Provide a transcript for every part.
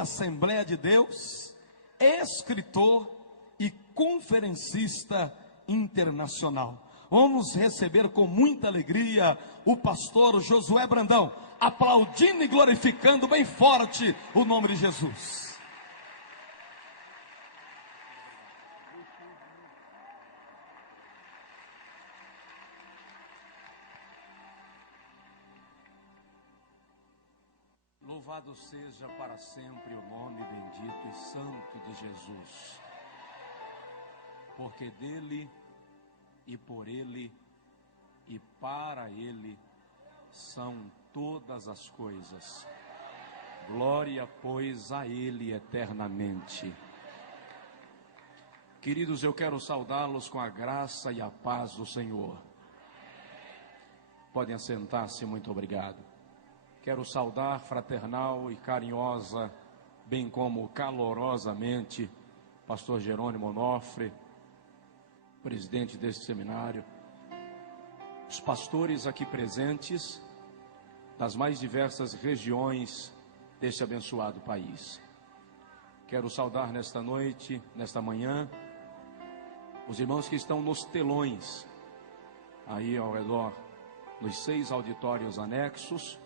Assembleia de Deus, escritor e conferencista internacional. Vamos receber com muita alegria o pastor Josué Brandão, aplaudindo e glorificando bem forte o nome de Jesus. Louvado seja para sempre o nome bendito e santo de Jesus, porque dele e por ele e para ele são todas as coisas. Glória, pois, a ele eternamente. Queridos, eu quero saudá-los com a graça e a paz do Senhor. Podem assentar-se, muito obrigado. Quero saudar fraternal e carinhosa, bem como calorosamente, pastor Jerônimo Onofre, presidente deste seminário, os pastores aqui presentes, das mais diversas regiões deste abençoado país. Quero saudar nesta noite, nesta manhã, os irmãos que estão nos telões, aí ao redor, nos 6 auditórios anexos,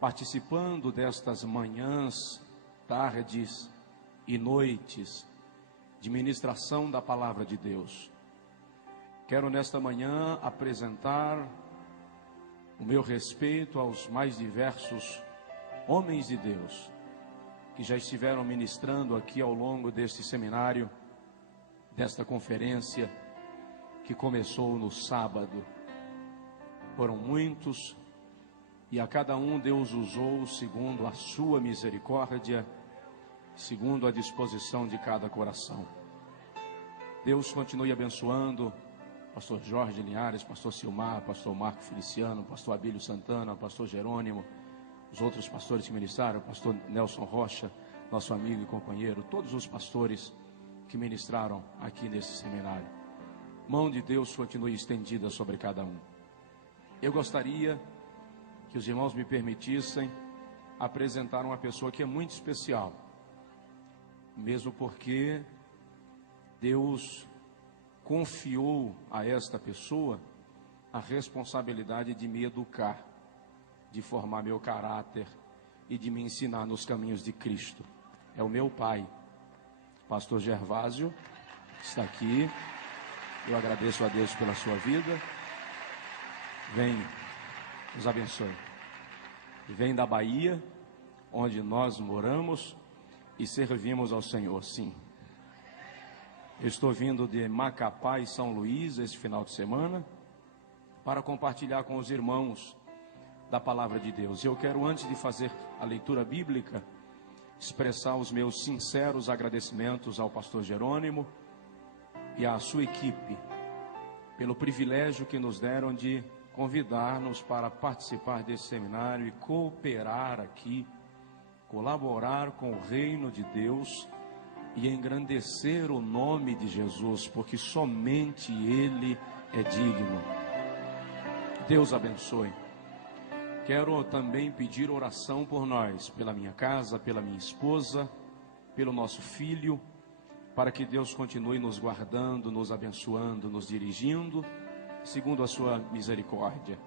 participando destas manhãs, tardes e noites de ministração da palavra de Deus. Quero nesta manhã apresentar o meu respeito aos mais diversos homens de Deus que já estiveram ministrando aqui ao longo deste seminário, desta conferência que começou no sábado. Foram muitos, e a cada um Deus usou segundo a sua misericórdia, segundo a disposição de cada coração. Deus continue abençoando pastor Jorge Linhares, pastor Silmar, pastor Marco Feliciano, pastor Abílio Santana, pastor Jerônimo, os outros pastores que ministraram, pastor Nelson Rocha, nosso amigo e companheiro, todos os pastores que ministraram aqui nesse seminário. Mão de Deus continue estendida sobre cada um. Eu gostaria que os irmãos me permitissem apresentar uma pessoa que é muito especial, mesmo porque Deus confiou a esta pessoa a responsabilidade de me educar, de formar meu caráter e de me ensinar nos caminhos de Cristo. É o meu pai, pastor Gervásio, que está aqui. Eu agradeço a Deus pela sua vida. Vem, nos abençoe. Vem da Bahia, onde nós moramos e servimos ao Senhor, sim. Eu estou vindo de Macapá e São Luís esse final de semana para compartilhar com os irmãos da palavra de Deus. Eu quero, antes de fazer a leitura bíblica, expressar os meus sinceros agradecimentos ao pastor Jerônimo e à sua equipe pelo privilégio que nos deram de convidar-nos para participar desse seminário e cooperar aqui, colaborar com o reino de Deus e engrandecer o nome de Jesus, porque somente Ele é digno. Deus abençoe. Quero também pedir oração por nós, pela minha casa, pela minha esposa, pelo nosso filho, para que Deus continue nos guardando, nos abençoando, nos dirigindo, segundo a sua misericórdia.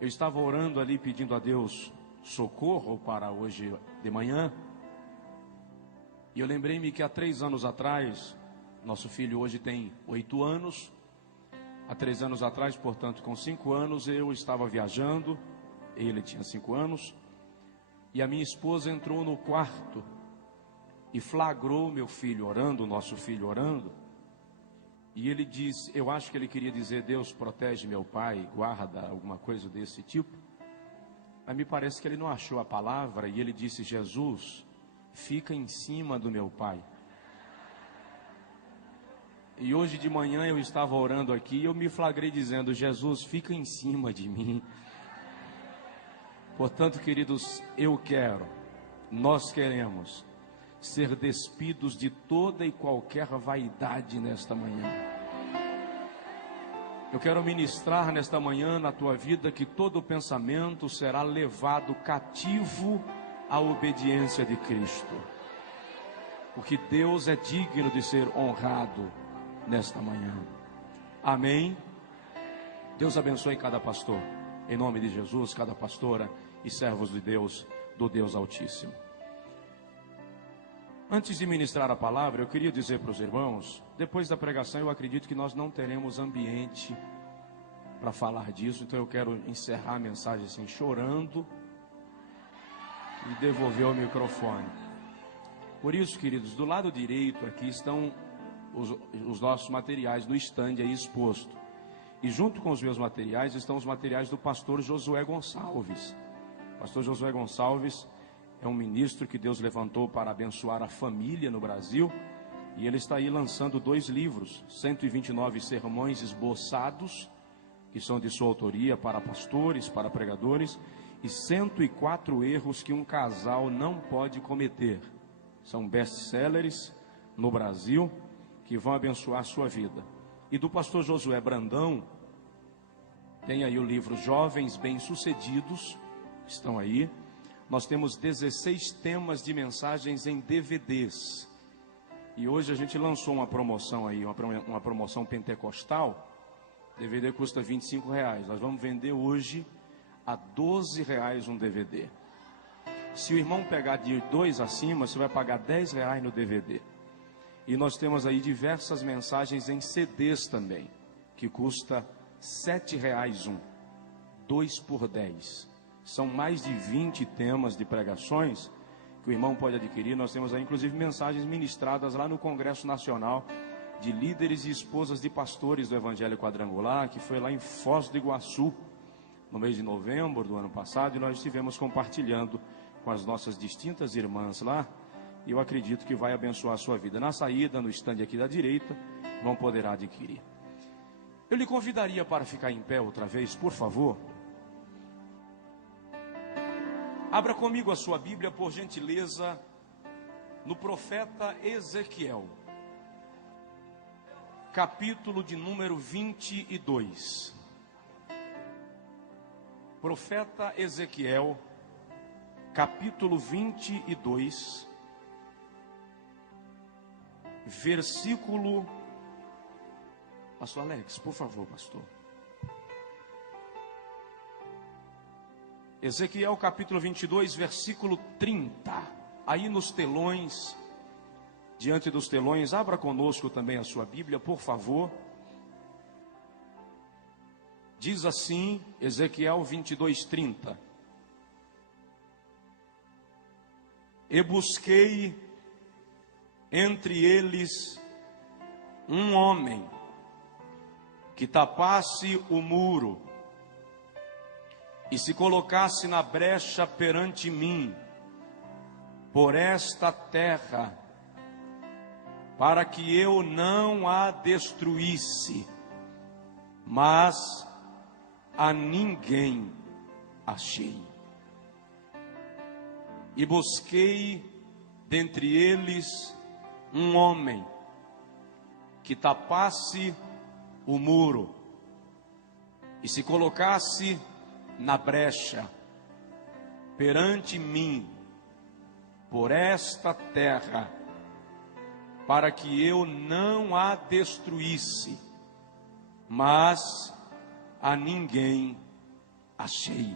Eu estava orando ali, pedindo a Deus socorro para hoje de manhã, e eu lembrei-me que há 3 anos atrás, nosso filho hoje tem 8 anos, há 3 anos atrás, portanto com 5 anos, eu estava viajando, ele tinha 5 anos, e a minha esposa entrou no quarto e flagrou meu filho orando, nosso filho orando, e ele disse, eu acho que ele queria dizer, Deus protege meu pai, guarda, alguma coisa desse tipo, mas me parece que ele não achou a palavra, e ele disse, Jesus, fica em cima do meu pai. E hoje de manhã eu estava orando aqui, e eu me flagrei dizendo, Jesus, fica em cima de mim. Portanto, queridos, nós queremos ser despidos de toda e qualquer vaidade nesta manhã. Eu quero ministrar nesta manhã na tua vida que todo pensamento será levado cativo a obediência de Cristo. Porque Deus é digno de ser honrado nesta manhã. Amém? Deus abençoe cada pastor. Em nome de Jesus, cada pastora e servos de Deus, do Deus Altíssimo. Antes de ministrar a palavra, eu queria dizer para os irmãos, depois da pregação eu acredito que nós não teremos ambiente para falar disso, então eu quero encerrar a mensagem assim, chorando e devolver o microfone. Por isso, queridos, do lado direito aqui estão os nossos materiais no stand aí exposto. E junto com os meus materiais estão os materiais do pastor Josué Gonçalves. O pastor Josué Gonçalves é um ministro que Deus levantou para abençoar a família no Brasil. E ele está aí lançando 2 livros, 129 sermões esboçados, que são de sua autoria para pastores, para pregadores, e 104 erros que um casal não pode cometer. São best-sellers no Brasil, que vão abençoar a sua vida. E do pastor Josué Brandão, tem aí o livro Jovens Bem-Sucedidos, estão aí. Nós temos 16 temas de mensagens em DVDs. E hoje a gente lançou uma promoção aí, uma promoção pentecostal. DVD custa R$25. Nós vamos vender hoje a R$12 um DVD. Se o irmão pegar de 2 acima, você vai pagar R$10 no DVD. E nós temos aí diversas mensagens em CDs também, que custa R$7 um, 2 por 10. São mais de 20 temas de pregações que o irmão pode adquirir. Nós temos aí inclusive mensagens ministradas lá no Congresso Nacional de líderes e esposas de pastores do Evangelho Quadrangular, que foi lá em Foz do Iguaçu, no mês de novembro do ano passado, e nós estivemos compartilhando com as nossas distintas irmãs lá, e eu acredito que vai abençoar a sua vida. Na saída, no estande aqui da direita, vão poder adquirir. Eu lhe convidaria para ficar em pé outra vez, por favor. Abra comigo a sua Bíblia, por gentileza, no profeta Ezequiel, capítulo de número 22. Profeta Ezequiel, capítulo 22, versículo... Pastor Alex, por favor, pastor. Ezequiel capítulo 22, versículo 30. Aí nos telões, diante dos telões, abra conosco também a sua Bíblia, por favor. Diz assim, Ezequiel 22, 30. E busquei entre eles um homem que tapasse o muro e se colocasse na brecha perante mim, por esta terra, para que eu não a destruísse, mas a ninguém achei. E busquei dentre eles um homem que tapasse o muro e se colocasse na brecha perante mim, por esta terra, para que eu não a destruísse, mas a ninguém achei.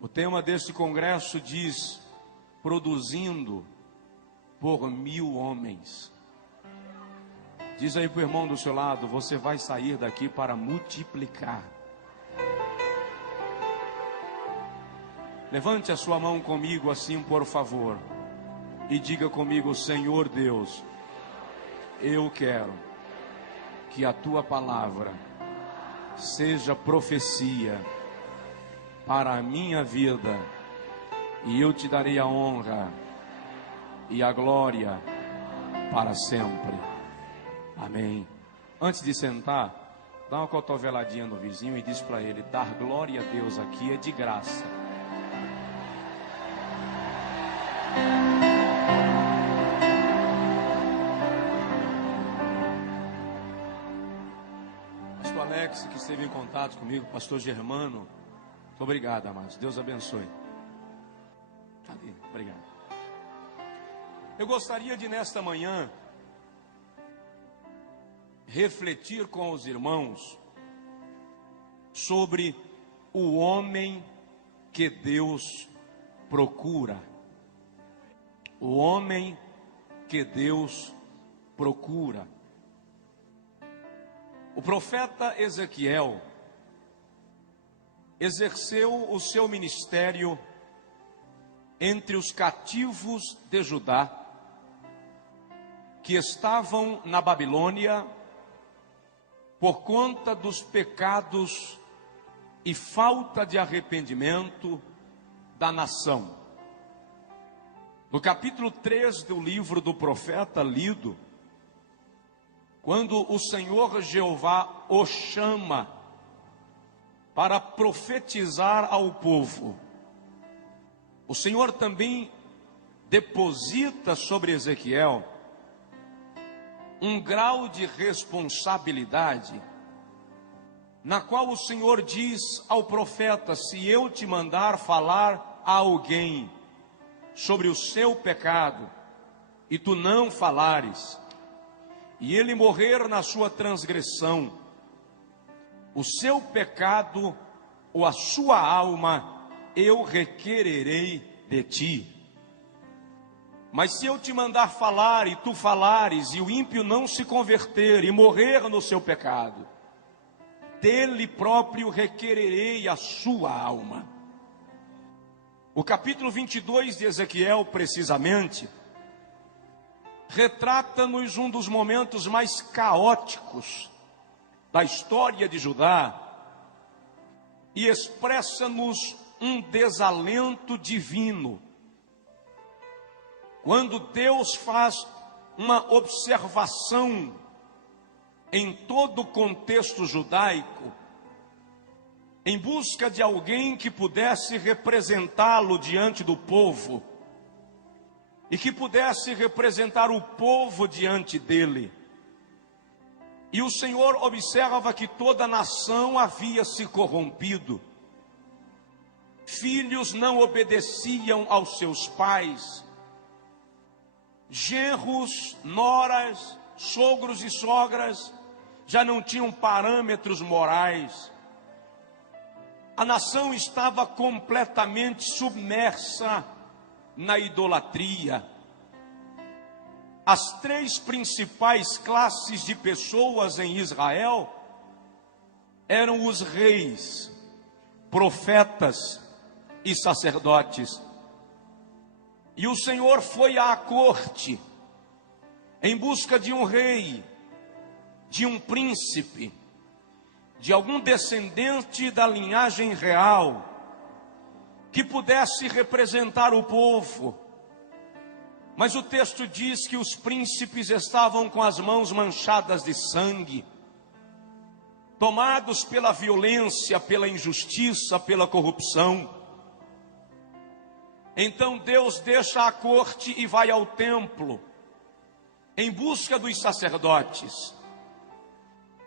O tema deste congresso diz: produzindo por 1000 homens. Diz aí para o irmão do seu lado: você vai sair daqui para multiplicar. Levante a sua mão comigo assim, por favor, e diga comigo: Senhor Deus, eu quero que a tua palavra seja profecia para a minha vida, e eu te darei a honra e a glória para sempre. Amém. Antes de sentar, dá uma cotoveladinha no vizinho e diz para ele: dar glória a Deus aqui é de graça. Pastor Alex, que esteve em contato comigo, pastor Germano, muito obrigado, amados. Deus abençoe. Obrigado. Eu gostaria de, nesta manhã, refletir com os irmãos sobre o homem que Deus procura. O homem que Deus procura. O profeta Ezequiel exerceu o seu ministério entre os cativos de Judá, que estavam na Babilônia por conta dos pecados e falta de arrependimento da nação. No capítulo 3 do livro do profeta lido, quando o Senhor Jeová o chama para profetizar ao povo, o Senhor também deposita sobre Ezequiel um grau de responsabilidade, na qual o Senhor diz ao profeta: se eu te mandar falar a alguém sobre o seu pecado, e tu não falares, e ele morrer na sua transgressão, o seu pecado ou a sua alma eu requererei de ti. Mas se eu te mandar falar e tu falares, e o ímpio não se converter e morrer no seu pecado, dele próprio requererei a sua alma. O capítulo 22 de Ezequiel, precisamente, retrata-nos um dos momentos mais caóticos da história de Judá e expressa-nos um desalento divino. Quando Deus faz uma observação em todo o contexto judaico, em busca de alguém que pudesse representá-lo diante do povo, e que pudesse representar o povo diante dele. E o Senhor observa que toda a nação havia se corrompido. Filhos não obedeciam aos seus pais. Genros, noras, sogros e sogras já não tinham parâmetros morais. A nação estava completamente submersa na idolatria. As três principais classes de pessoas em Israel eram os reis, profetas e sacerdotes. E o Senhor foi à corte em busca de um rei, de um príncipe, de algum descendente da linhagem real, que pudesse representar o povo. Mas o texto diz que os príncipes estavam com as mãos manchadas de sangue, tomados pela violência, pela injustiça, pela corrupção. Então Deus deixa a corte e vai ao templo, em busca dos sacerdotes.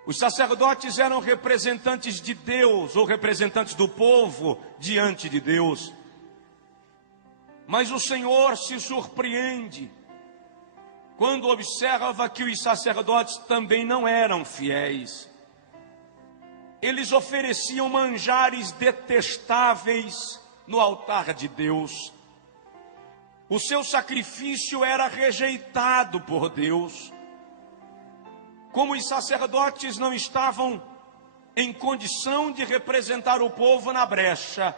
Os sacerdotes eram representantes de Deus, ou representantes do povo diante de Deus. Mas o Senhor se surpreende quando observa que os sacerdotes também não eram fiéis. Eles ofereciam manjares detestáveis no altar de Deus. O seu sacrifício era rejeitado por Deus. Como os sacerdotes não estavam em condição de representar o povo na brecha,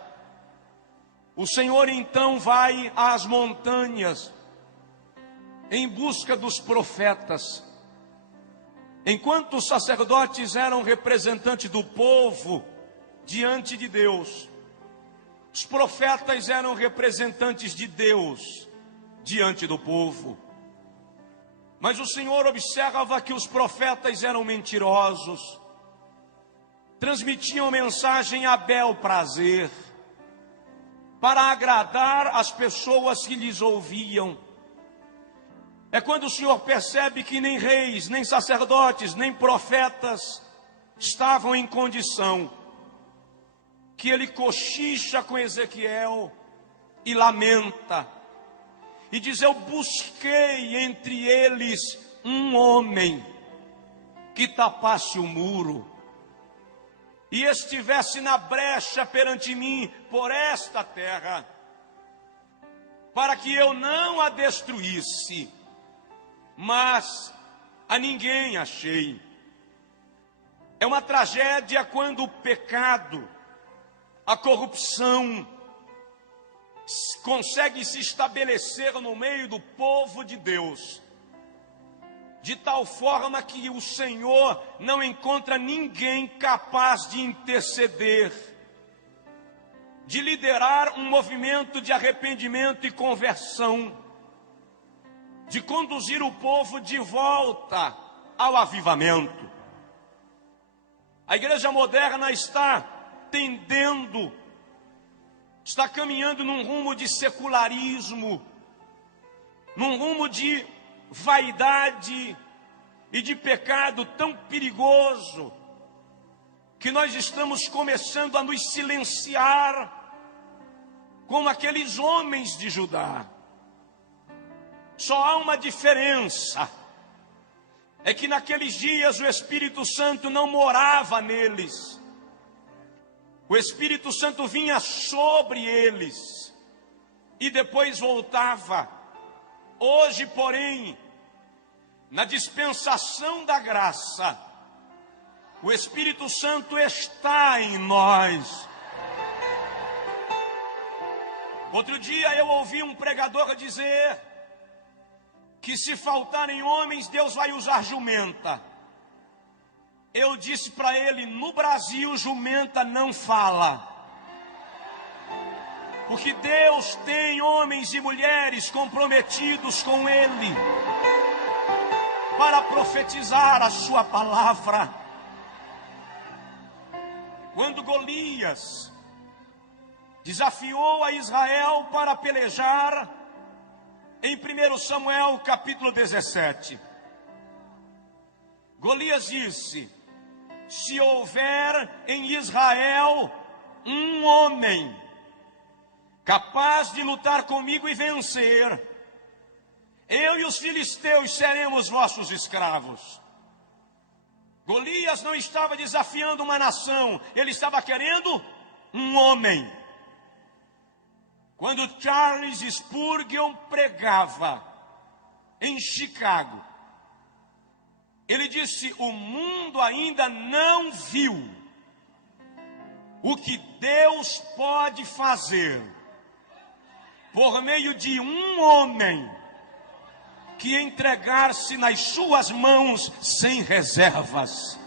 o Senhor então vai às montanhas em busca dos profetas. Enquanto os sacerdotes eram representantes do povo diante de Deus, os profetas eram representantes de Deus diante do povo. Mas o Senhor observa que os profetas eram mentirosos, transmitiam mensagem a bel prazer, para agradar as pessoas que lhes ouviam. É quando o Senhor percebe que nem reis, nem sacerdotes, nem profetas estavam em condição, que ele cochicha com Ezequiel e lamenta e diz: eu busquei entre eles um homem que tapasse o muro e estivesse na brecha perante mim por esta terra, para que eu não a destruísse, mas a ninguém achei. É uma tragédia quando o pecado, a corrupção, consegue se estabelecer no meio do povo de Deus, de tal forma que o Senhor não encontra ninguém capaz de interceder, de liderar um movimento de arrependimento e conversão, de conduzir o povo de volta ao avivamento. A igreja moderna está tendendo, está caminhando num rumo de secularismo, num rumo de vaidade e de pecado tão perigoso, que nós estamos começando a nos silenciar como aqueles homens de Judá. Só há uma diferença, é que naqueles dias o Espírito Santo não morava neles. O Espírito Santo vinha sobre eles e depois voltava. Hoje, porém, na dispensação da graça, o Espírito Santo está em nós. Outro dia eu ouvi um pregador dizer que se faltarem homens, Deus vai usar jumenta. Eu disse para ele: no Brasil, jumenta não fala. Porque Deus tem homens e mulheres comprometidos com Ele para profetizar a sua palavra. Quando Golias desafiou a Israel para pelejar, em 1 Samuel capítulo 17, Golias disse: se houver em Israel um homem capaz de lutar comigo e vencer, eu e os filisteus seremos vossos escravos. Golias não estava desafiando uma nação, ele estava querendo um homem. Quando Charles Spurgeon pregava em Chicago, ele disse: o mundo ainda não viu o que Deus pode fazer por meio de um homem que entregar-se nas suas mãos sem reservas.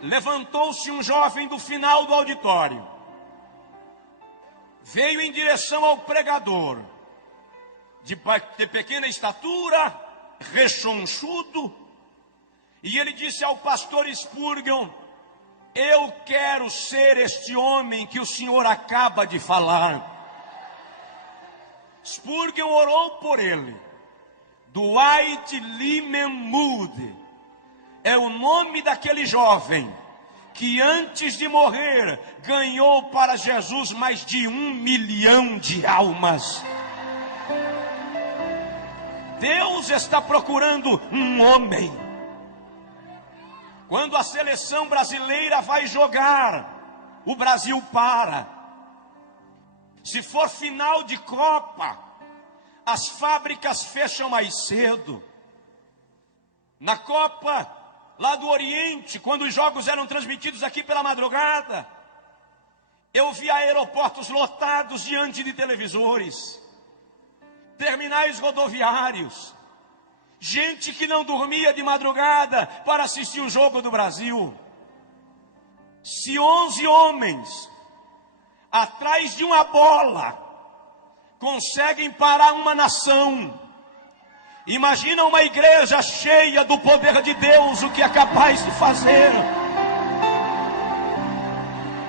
Levantou-se um jovem do final do auditório, veio em direção ao pregador, de pequena estatura, rechonchudo, e ele disse ao pastor Spurgeon: eu quero ser este homem que o senhor acaba de falar. Spurgeon orou por ele. Dwight Lyman Moody é o nome daquele jovem que antes de morrer ganhou para Jesus mais de 1 milhão de almas. Deus está procurando um homem. Quando a seleção brasileira vai jogar, o Brasil para. Se for final de Copa, as fábricas fecham mais cedo. Na Copa lá do Oriente, quando os jogos eram transmitidos aqui pela madrugada, eu vi aeroportos lotados diante de televisores, terminais rodoviários, gente que não dormia de madrugada para assistir o jogo do Brasil. Se 11 homens atrás de uma bola conseguem parar uma nação, imagina uma igreja cheia do poder de Deus, o que é capaz de fazer.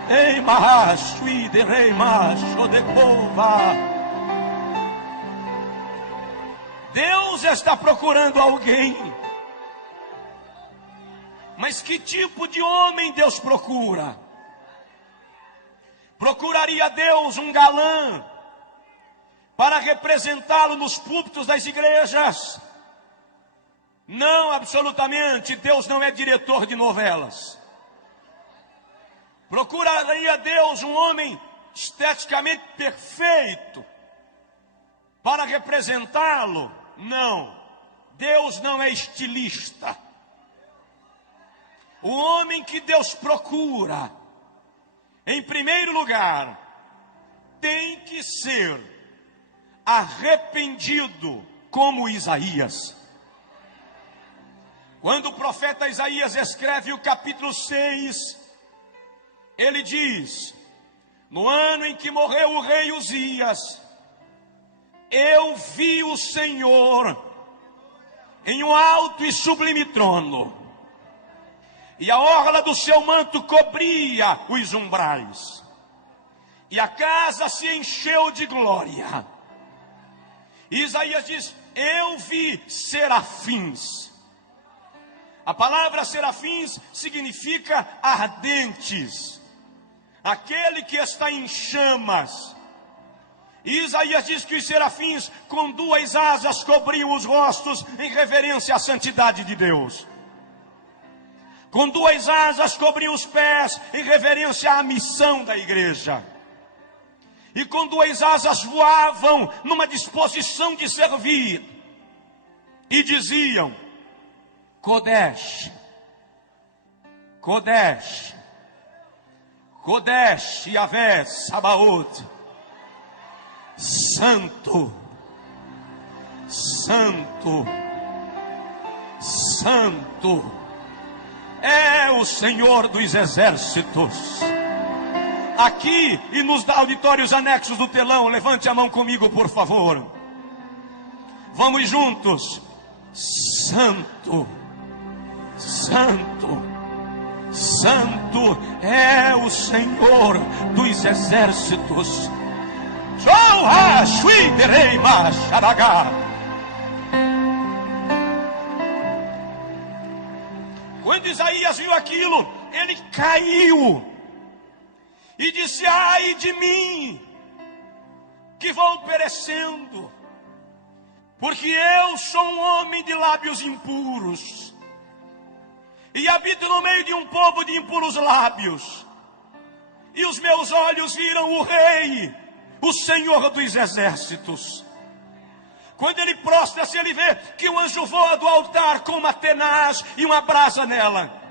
Ei, macho, rei macho de cova. Deus está procurando alguém. Mas que tipo de homem Deus procura? Procuraria Deus um galã para representá-lo nos púlpitos das igrejas. Não, absolutamente, Deus não é diretor de novelas. Procuraria Deus um homem esteticamente perfeito para representá-lo? Não, Deus não é estilista. O homem que Deus procura, em primeiro lugar, tem que ser arrependido como Isaías. Quando o profeta Isaías escreve o capítulo 6, ele diz: no ano em que morreu o rei Uzias, eu vi o Senhor em um alto e sublime trono, e a orla do seu manto cobria os umbrais, e a casa se encheu de glória. E Isaías diz: eu vi serafins. A palavra serafins significa ardentes, aquele que está em chamas. E Isaías diz que os serafins com duas asas cobriam os rostos em reverência à santidade de Deus. Com duas asas cobriam os pés em reverência à missão da igreja. E com duas asas voavam numa disposição de servir. E diziam: Kodesh, Kodesh, Kodesh, Yahvé, Sabaoth, Santo, Santo, Santo, é o Senhor dos exércitos. Aqui e nos auditórios anexos do telão, levante a mão comigo, por favor. Vamos juntos. Santo, Santo, Santo é o Senhor dos exércitos. Quando Isaías viu aquilo, ele caiu e disse: ai de mim, que vou perecendo, porque eu sou um homem de lábios impuros, e habito no meio de um povo de impuros lábios, e os meus olhos viram o Rei, o Senhor dos exércitos. Quando ele prostra-se, ele vê que o anjo voa do altar com uma tenaz e uma brasa nela,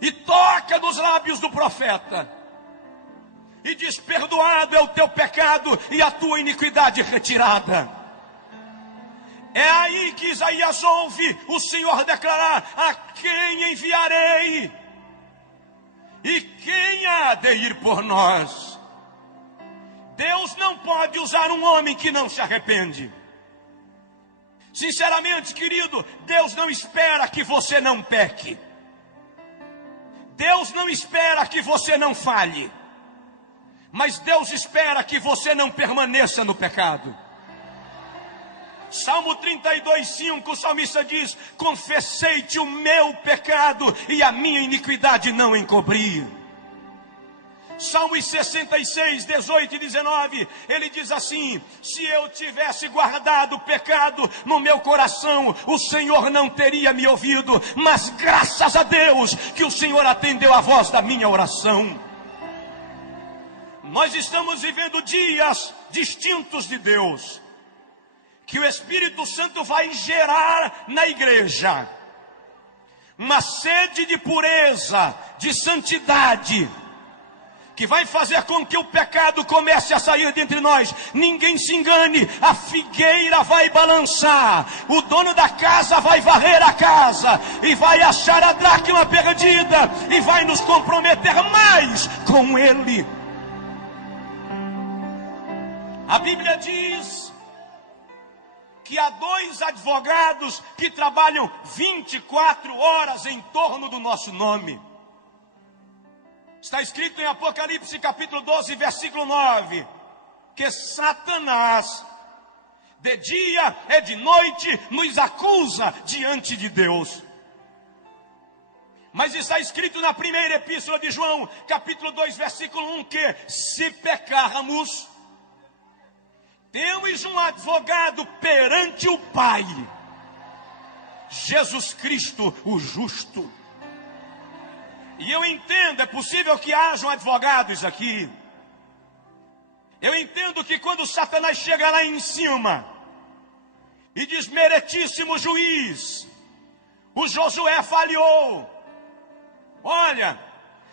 e toca nos lábios do profeta, e diz: perdoado é o teu pecado e a tua iniquidade retirada. É aí que Isaías ouve o Senhor declarar: a quem enviarei? E quem há de ir por nós? Deus não pode usar um homem que não se arrepende. Sinceramente, querido, Deus não espera que você não peque. Deus não espera que você não falhe. Mas Deus espera que você não permaneça no pecado. Salmo 32:5, o salmista diz: confessei-te o meu pecado e a minha iniquidade não encobri. Salmos 66, 18 e 19, ele diz assim: se eu tivesse guardado o pecado no meu coração, o Senhor não teria me ouvido, mas graças a Deus que o Senhor atendeu a voz da minha oração. Nós estamos vivendo dias distintos de Deus, que o Espírito Santo vai gerar na igreja uma sede de pureza, de santidade, que vai fazer com que o pecado comece a sair de entre nós. Ninguém se engane, a figueira vai balançar, o dono da casa vai varrer a casa, e vai achar a dracma perdida, e vai nos comprometer mais com ele. A Bíblia diz que há 2 advogados que trabalham 24 horas em torno do nosso nome. Está escrito em Apocalipse capítulo 12, versículo 9, que Satanás, de dia e de noite, nos acusa diante de Deus. Mas está escrito na primeira epístola de João, capítulo 2, versículo 1, que se pecarmos, Temos um advogado perante o Pai, Jesus Cristo, o justo. E eu entendo, é possível que hajam advogados aqui. Eu entendo que quando Satanás chega lá em cima e diz: meritíssimo juiz, o Josué falhou. Olha,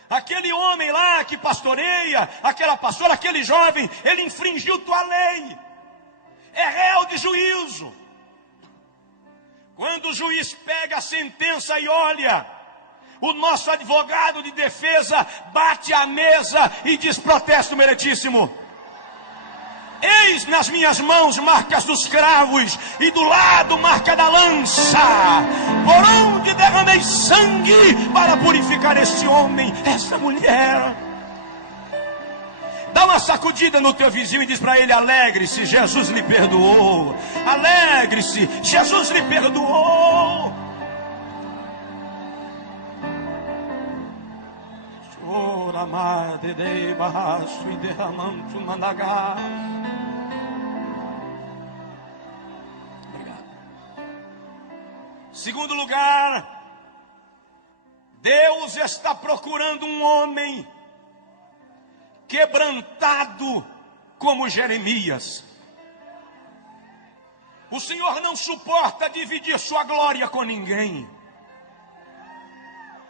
aquele homem lá que pastoreia, aquela pastora, aquele jovem, ele infringiu tua lei. É réu de juízo. Quando o juiz pega a sentença e olha, o nosso advogado de defesa bate a mesa e diz: protesto meritíssimo. Eis nas minhas mãos marcas dos cravos e do lado marca da lança, por onde derramei sangue para purificar este homem, essa mulher. Dá uma sacudida no teu vizinho e diz para ele: alegre-se, Jesus lhe perdoou. Alegre-se, Jesus lhe perdoou. Ora madre dei barraço e derramando managá. Obrigado. Segundo lugar, Deus está procurando um homem quebrantado como Jeremias. O Senhor não suporta dividir sua glória com ninguém.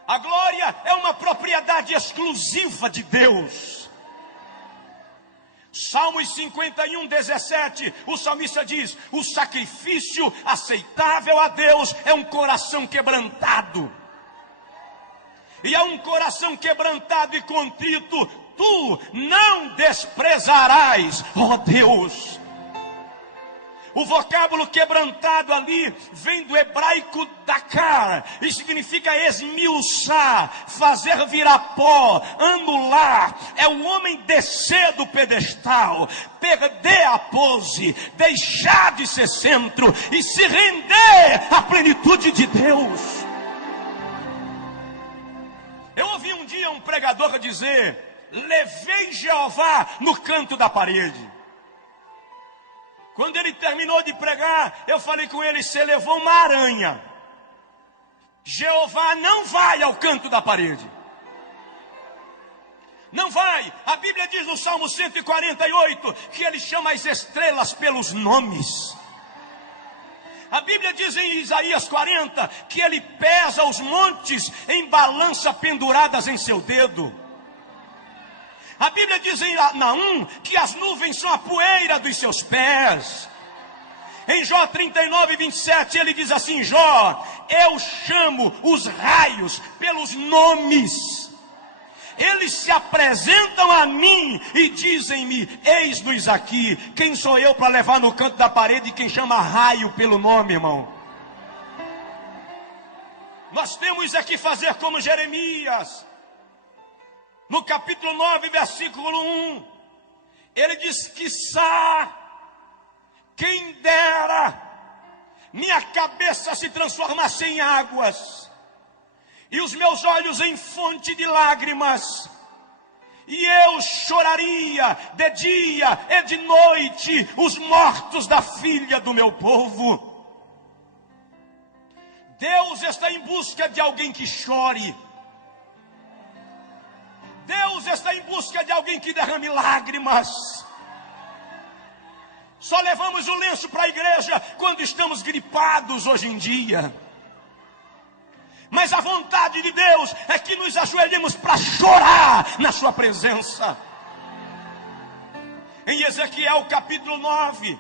A glória é uma propriedade exclusiva de Deus. Salmos 51, 17, o salmista diz: o sacrifício aceitável a Deus é um coração quebrantado. E a um coração quebrantado e contrito, tu não desprezarás, ó Deus. O vocábulo quebrantado ali vem do hebraico dakar, e significa esmiuçar, fazer virar pó, anular. É o homem descer do pedestal, perder a pose, deixar de ser centro e se render à plenitude de Deus. Eu ouvi um dia um pregador dizer: levei Jeová no canto da parede. Quando ele terminou de pregar, eu falei com ele: você levou uma aranha. Jeová não vai ao canto da parede. Não vai. A Bíblia diz no Salmo 148 que ele chama as estrelas pelos nomes. A Bíblia diz em Isaías 40 que ele pesa os montes em balança penduradas em seu dedo. A Bíblia diz em Naum que as nuvens são a poeira dos seus pés. Em Jó 39, 27, ele diz assim: Jó, eu chamo os raios pelos nomes. Eles se apresentam a mim e dizem-me: eis-nos aqui. Quem sou eu para levar no canto da parede quem chama raio pelo nome, irmão? Nós temos aqui fazer como Jeremias. No capítulo 9, versículo 1, ele diz: quiçá, quem dera, minha cabeça se transformasse em águas, e os meus olhos em fonte de lágrimas, e eu choraria de dia e de noite os mortos da filha do meu povo. Deus está em busca de alguém que chore. Deus está em busca de alguém que derrame lágrimas. Só levamos o lenço para a igreja quando estamos gripados hoje em dia. Mas a vontade de Deus é que nos ajoelhemos para chorar na sua presença. Em Ezequiel capítulo 9,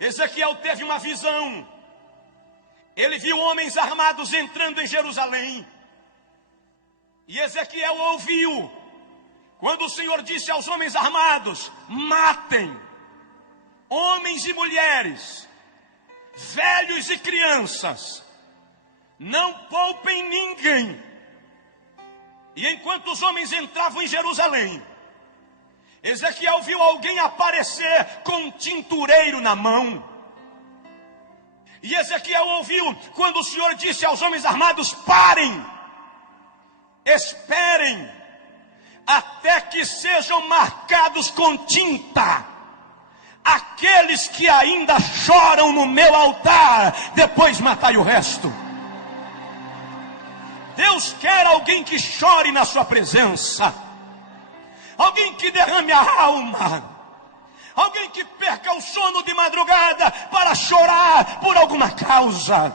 Ezequiel teve uma visão. Ele viu homens armados entrando em Jerusalém. E Ezequiel ouviu quando o Senhor disse aos homens armados: matem homens e mulheres, velhos e crianças, não poupem ninguém. E enquanto os homens entravam em Jerusalém, Ezequiel viu alguém aparecer com um tintureiro na mão. E Ezequiel ouviu quando o Senhor disse aos homens armados: parem, esperem, até que sejam marcados com tinta aqueles que ainda choram no meu altar, depois matai o resto. Deus quer alguém que chore na sua presença, alguém que derrame a alma, alguém que perca o sono de madrugada para chorar por alguma causa.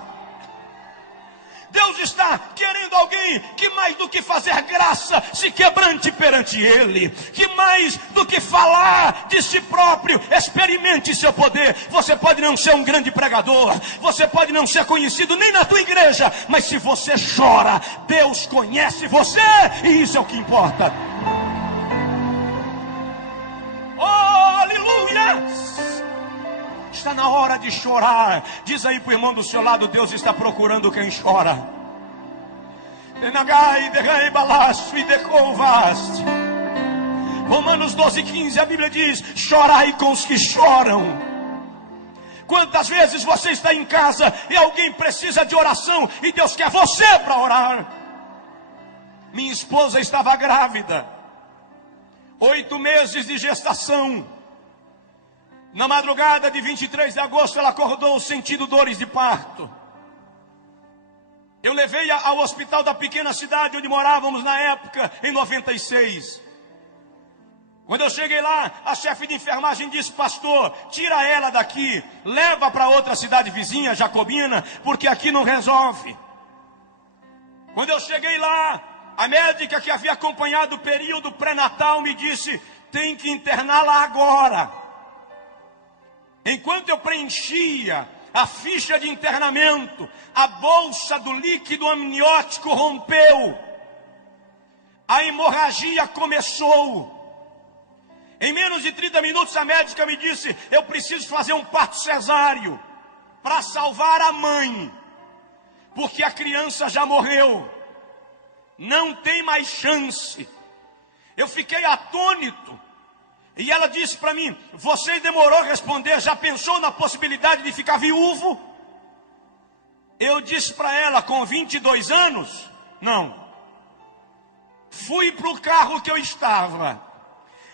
Deus está querendo alguém que mais do que fazer graça, se quebrante perante Ele, que mais do que falar de si próprio, experimente seu poder. Você pode não ser um grande pregador, você pode não ser conhecido nem na tua igreja, mas se você chora, Deus conhece você, e isso é o que importa. Oh, aleluia! Está na hora de chorar. Diz aí para o irmão do seu lado: Deus está procurando quem chora. Romanos 12:15, a Bíblia diz: chorai com os que choram. Quantas vezes você está em casa e alguém precisa de oração e Deus quer você para orar? Minha esposa estava grávida, 8 meses de gestação. Na madrugada de 23 de agosto, ela acordou sentindo dores de parto. Eu levei-a ao hospital da pequena cidade onde morávamos na época, em 96. Quando eu cheguei lá, a chefe de enfermagem disse: pastor, tira ela daqui, leva para outra cidade vizinha, Jacobina, porque aqui não resolve. Quando eu cheguei lá, a médica que havia acompanhado o período pré-natal me disse: tem que interná-la agora. Enquanto eu preenchia a ficha de internamento, a bolsa do líquido amniótico rompeu. A hemorragia começou. Em menos de 30 minutos a médica me disse: eu preciso fazer um parto cesáreo para salvar a mãe, porque a criança já morreu. Não tem mais chance. Eu fiquei atônito. E ela disse para mim: você demorou a responder, já pensou na possibilidade de ficar viúvo? Eu disse para ela, com 22 anos, não. Fui para o carro que eu estava,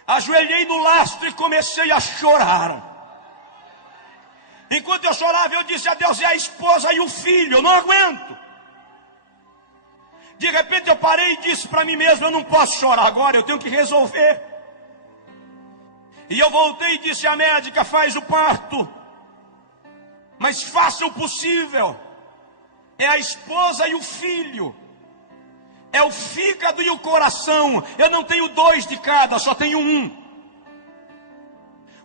ajoelhei no lastro e comecei a chorar. Enquanto eu chorava, eu disse a Deus: é a esposa e o filho, eu não aguento. De repente eu parei e disse para mim mesmo: eu não posso chorar agora, eu tenho que resolver. E eu voltei e disse à médica: faz o parto, mas faça o possível. É a esposa e o filho, é o fígado e o coração. Eu não tenho 2 de cada, só tenho um.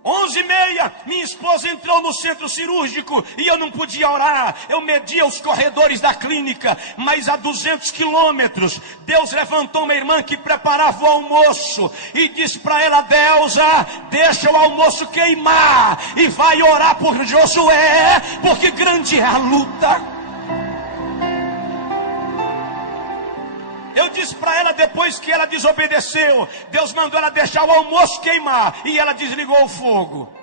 11h30, minha esposa entrou no centro cirúrgico e eu não podia orar. Eu media os corredores da clínica, mas a 200 quilômetros, Deus levantou uma irmã que preparava o almoço e disse para ela: Deusa, deixa o almoço queimar e vai orar por Josué, porque grande é a luta. Eu disse para ela, depois que ela desobedeceu, Deus mandou ela deixar o almoço queimar, e ela desligou o fogo.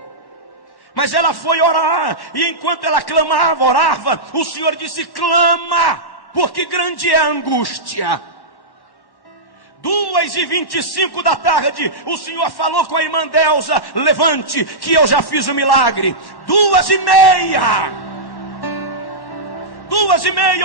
Mas ela foi orar, e enquanto ela clamava, orava, o Senhor disse: clama, porque grande é a angústia. 2h25 da tarde, o Senhor falou com a irmã Deusa: levante, que eu já fiz o milagre. 2h30,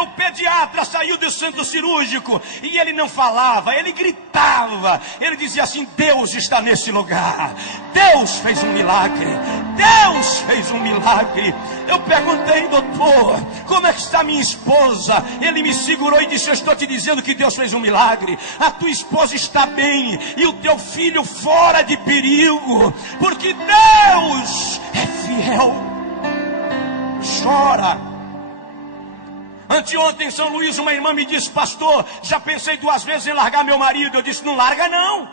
o pediatra saiu do centro cirúrgico e ele não falava, ele gritava, ele dizia assim: Deus está nesse lugar, Deus fez um milagre, Deus fez um milagre. Eu perguntei: doutor, como é que está minha esposa? Ele me segurou e disse: eu estou te dizendo que Deus fez um milagre, a tua esposa está bem e o teu filho fora de perigo, porque Deus é fiel. Chora. Anteontem em São Luís, uma irmã me disse: pastor, já pensei 2 vezes em largar meu marido. Eu disse: não larga não.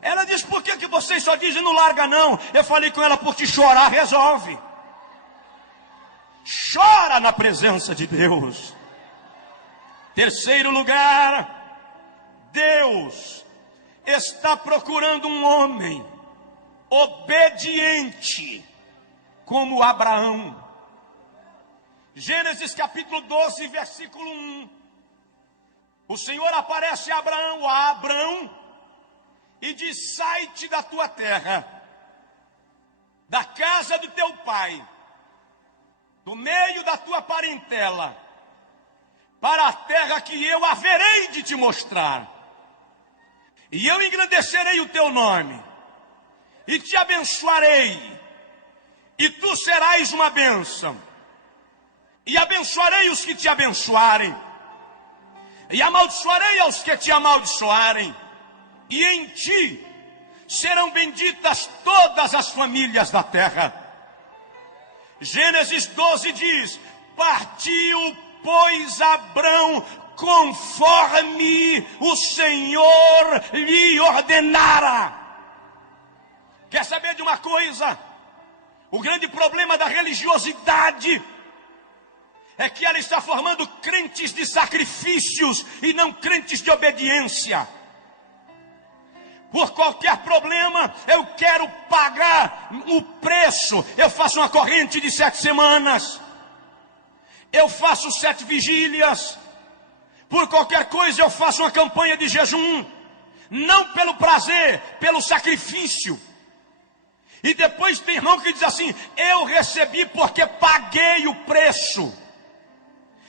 Ela disse: por que vocês só dizem não larga não? Eu falei com ela: porque chorar resolve. Chora na presença de Deus. Terceiro lugar, Deus está procurando um homem obediente como Abraão. Gênesis capítulo 12, versículo 1. O Senhor aparece a Abraão, e diz: sai-te da tua terra, casa do teu pai, do meio da tua parentela, para a terra que eu haverei de te mostrar. E eu engrandecerei o teu nome, e te abençoarei, e tu serás uma bênção. E abençoarei os que te abençoarem, e amaldiçoarei aos que te amaldiçoarem. E em ti serão benditas todas as famílias da terra. Gênesis 12 diz: partiu, pois, Abrão conforme o Senhor lhe ordenara. Quer saber de uma coisa? O grande problema da religiosidade é que ela está formando crentes de sacrifícios e não crentes de obediência. Por qualquer problema, eu quero pagar o preço. Eu faço uma corrente de 7 semanas. Eu faço 7 vigílias. Por qualquer coisa, eu faço uma campanha de jejum. Não pelo prazer, pelo sacrifício. E depois tem irmão que diz assim: eu recebi porque paguei o preço.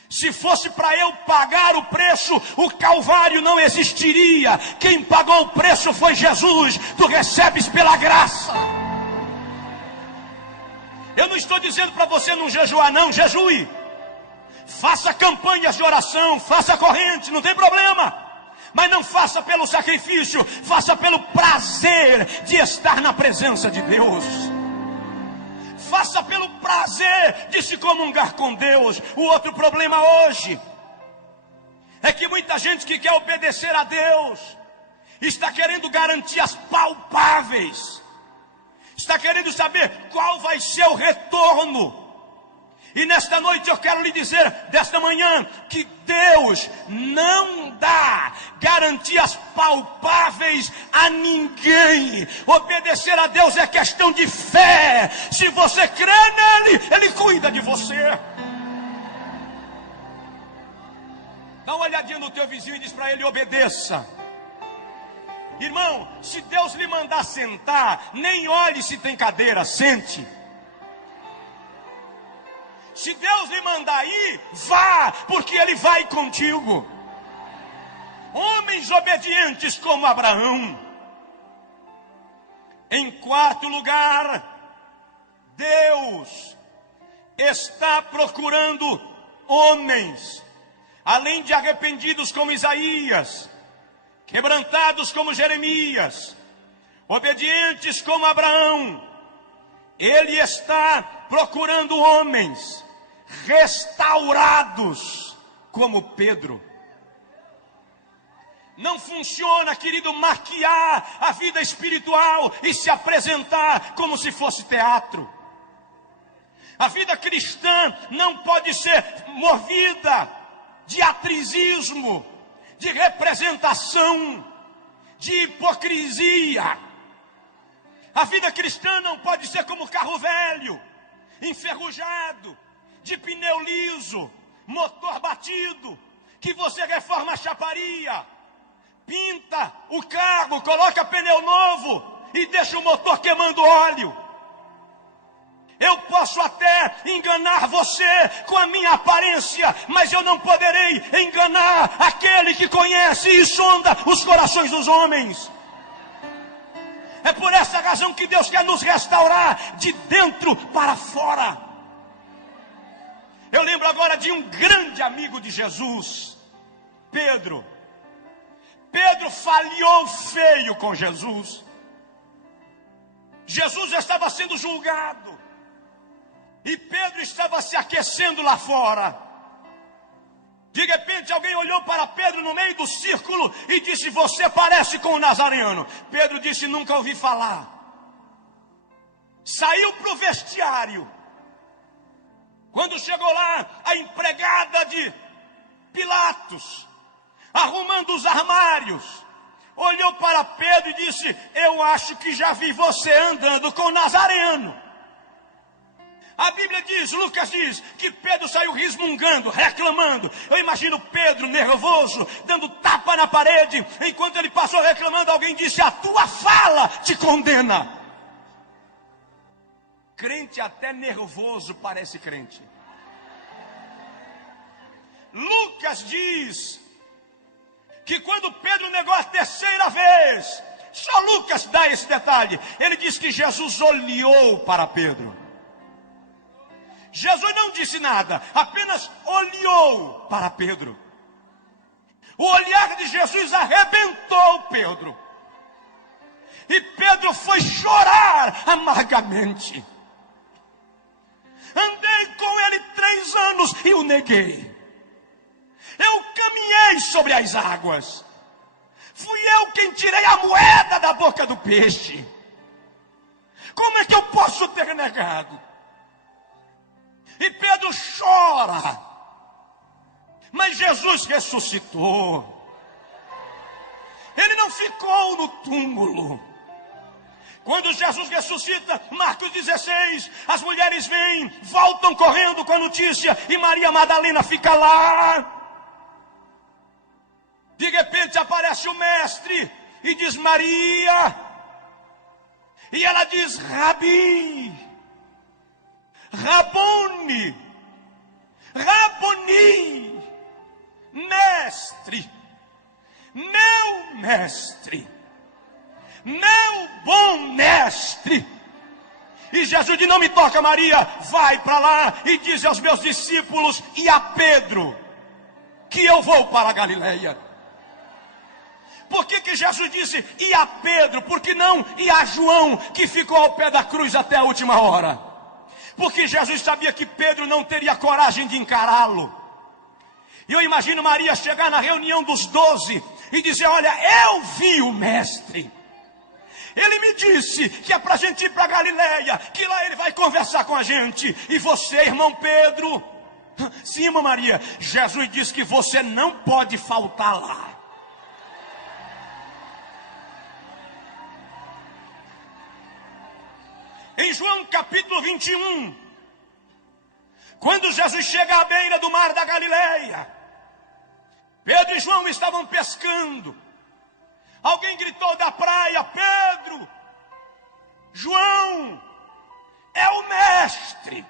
Se fosse para eu pagar o preço, o Calvário não existiria. Quem pagou o preço foi Jesus. Tu recebes pela graça. Eu não estou dizendo para você não jejuar, não. Jejue. Faça campanhas de oração, faça corrente, não tem problema. Mas não faça pelo sacrifício, faça pelo prazer de estar na presença de Deus. Faça pelo prazer de se comungar com Deus. O outro problema hoje é que muita gente que quer obedecer a Deus está querendo garantias palpáveis, está querendo saber qual vai ser o retorno. E nesta noite eu quero lhe dizer, desta manhã, que Deus não dá garantias palpáveis a ninguém. Obedecer a Deus é questão de fé. Se você crê nele, ele cuida de você. Dá uma olhadinha no teu vizinho e diz para ele: obedeça. Irmão, se Deus lhe mandar sentar, nem olhe se tem cadeira, sente. Se Deus lhe mandar ir, vá, porque Ele vai contigo. Homens obedientes como Abraão. Em quarto lugar, Deus está procurando homens, além de arrependidos como Isaías, quebrantados como Jeremias, obedientes como Abraão. Ele está procurando homens restaurados como Pedro. Não funciona, querido, maquiar a vida espiritual e se apresentar como se fosse teatro. A vida cristã não pode ser movida de atrizismo, de representação, de hipocrisia. A vida cristã não pode ser como carro velho, enferrujado, de pneu liso, motor batido, que você reforma a chaparia, pinta o carro, coloca pneu novo e deixa o motor queimando óleo. Eu posso até enganar você com a minha aparência, mas eu não poderei enganar aquele que conhece e sonda os corações dos homens. É por essa razão que Deus quer nos restaurar de dentro para fora. Eu lembro agora de um grande amigo de Jesus, Pedro. Pedro falhou feio com Jesus. Jesus estava sendo julgado e Pedro estava se aquecendo lá fora. De repente alguém olhou para Pedro no meio do círculo e disse: você parece com o Nazareno. Pedro disse: nunca ouvi falar. Saiu para o vestiário. Quando chegou lá, a empregada de Pilatos, arrumando os armários, olhou para Pedro e disse: eu acho que já vi você andando com o Nazareno. A Bíblia diz, Lucas diz, que Pedro saiu resmungando, reclamando. Eu imagino Pedro nervoso, dando tapa na parede. Enquanto ele passou reclamando, alguém disse: a tua fala te condena. Crente até nervoso parece crente. Lucas diz que quando Pedro negou a terceira vez, só Lucas dá esse detalhe, ele diz que Jesus olhou para Pedro. Jesus não disse nada, apenas olhou para Pedro. O olhar de Jesus arrebentou Pedro. E Pedro foi chorar amargamente. Andei com ele 3 anos e o neguei. Eu caminhei sobre as águas. Fui eu quem tirei a moeda da boca do peixe. Como é que eu posso ter negado? E Pedro chora. Mas Jesus ressuscitou. Ele não ficou no túmulo. Quando Jesus ressuscita, Marcos 16, as mulheres vêm, voltam correndo com a notícia, e Maria Madalena fica lá. De repente aparece o mestre e diz Maria. E ela diz Rabi, Rabone, Raboni, mestre, meu mestre, meu bom mestre. E Jesus diz, não me toca Maria, vai para lá e diz aos meus discípulos e a Pedro que eu vou para a Galileia. Por que Jesus disse e a Pedro? Por que não e a João, que ficou ao pé da cruz até a última hora? Porque Jesus sabia que Pedro não teria coragem de encará-lo. E eu imagino Maria chegar na reunião dos 12 e dizer, olha, eu vi o mestre. Ele me disse que é para a gente ir para Galileia, que lá ele vai conversar com a gente. E você, irmão Pedro? Sim, irmã Maria, Jesus disse que você não pode faltar lá. Em João capítulo 21, quando Jesus chega à beira do mar da Galileia, Pedro e João estavam pescando. Alguém gritou da praia, Pedro, João, é o mestre.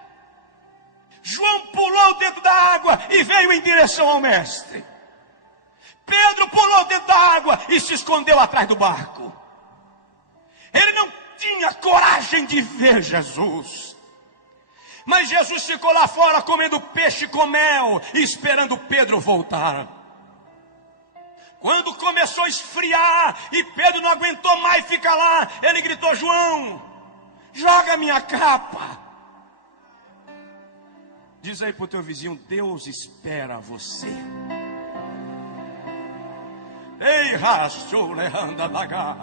João pulou dentro da água e veio em direção ao mestre. Pedro pulou dentro da água e se escondeu atrás do barco. Ele não tinha coragem de ver Jesus. Mas Jesus ficou lá fora comendo peixe com mel e esperando Pedro voltar. Quando começou a esfriar e Pedro não aguentou mais ficar lá, ele gritou, João, joga minha capa. Diz aí pro teu vizinho, Deus espera você. Ei, rachou, leanda dagar.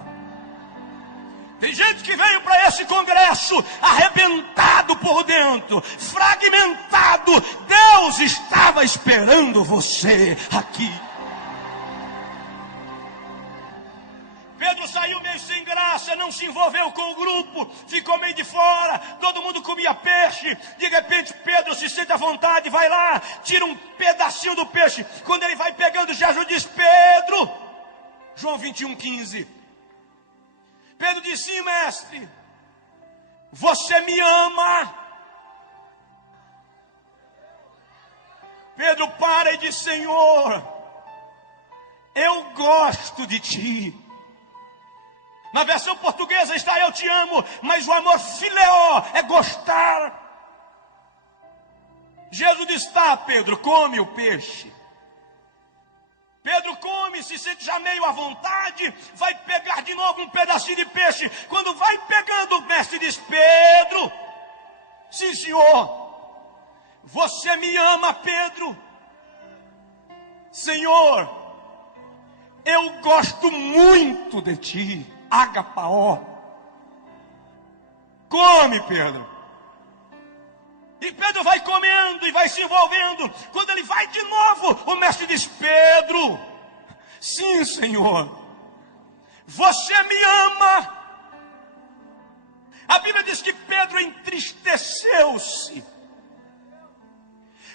Tem gente que veio para esse congresso arrebentado por dentro, fragmentado. Deus estava esperando você aqui. Pedro saiu meio sem graça, não se envolveu com o grupo, ficou meio de fora, todo mundo comia peixe. De repente Pedro se sente à vontade, vai lá, tira um pedacinho do peixe. Quando ele vai pegando, Jesus diz, Pedro, João 21:15. Pedro disse, sim, mestre, você me ama? Pedro para e diz, Senhor, eu gosto de ti. Na versão portuguesa está eu te amo, mas o amor fileó é gostar. Jesus diz, tá, Pedro, come o peixe. Pedro come, se sente já meio à vontade, vai pegar de novo um pedacinho de peixe. Quando vai pegando, o mestre diz, Pedro, sim senhor, você me ama, Pedro? Senhor, eu gosto muito de ti, agapaó. Come, Pedro. E Pedro vai comendo e vai se envolvendo. Quando ele vai de novo, o mestre diz, Pedro, sim, Senhor, você me ama. A Bíblia diz que Pedro entristeceu-se.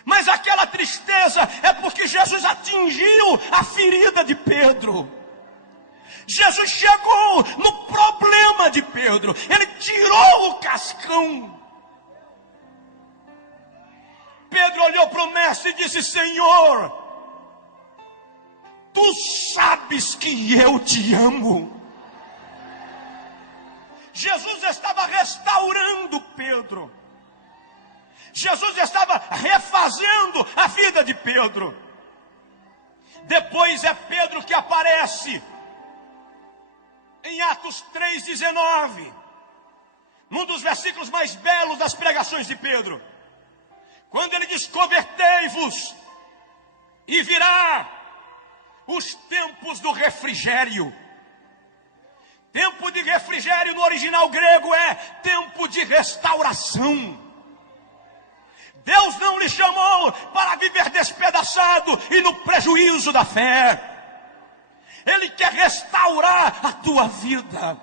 Mas aquela tristeza é porque Jesus atingiu a ferida de Pedro. Jesus chegou no problema de Pedro. Ele tirou o cascão. Pedro olhou para o mestre e disse: Senhor, tu sabes que eu te amo. Jesus estava restaurando Pedro. Jesus estava refazendo a vida de Pedro. Depois é Pedro que aparece em Atos 3,19, num dos versículos mais belos das pregações de Pedro, quando ele diz: convertei-vos e virá os tempos do refrigério. Tempo de refrigério no original grego é tempo de restauração. Deus não lhe chamou para viver despedaçado e no prejuízo da fé. Ele quer restaurar a tua vida.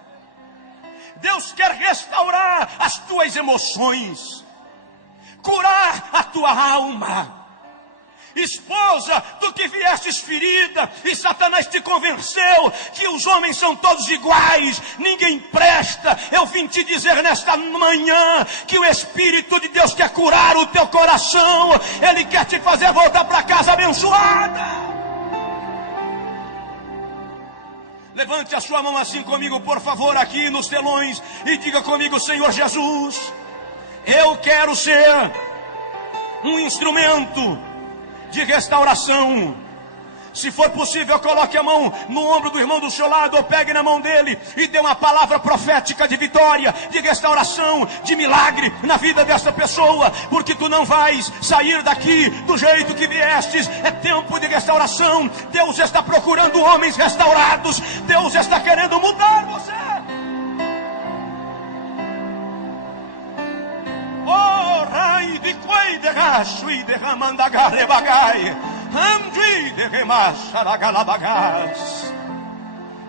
Deus quer restaurar as tuas emoções, curar a tua alma. Esposa, tu que viestes ferida e Satanás te convenceu que os homens são todos iguais, ninguém presta. Eu vim te dizer nesta manhã que o Espírito de Deus quer curar o teu coração. Ele quer te fazer voltar para casa abençoada. Levante a sua mão assim comigo, por favor, aqui nos telões, e diga comigo: Senhor Jesus, eu quero ser um instrumento de restauração. Se for possível, coloque a mão no ombro do irmão do seu lado, ou pegue na mão dele e dê uma palavra profética de vitória, de restauração, de milagre na vida dessa pessoa, porque tu não vais sair daqui do jeito que viestes. É tempo de restauração. Deus está procurando homens restaurados. Deus está querendo mudar você. Oh, rai de coi de racho e de ramandagare bagai, andui de remacharagalabagas.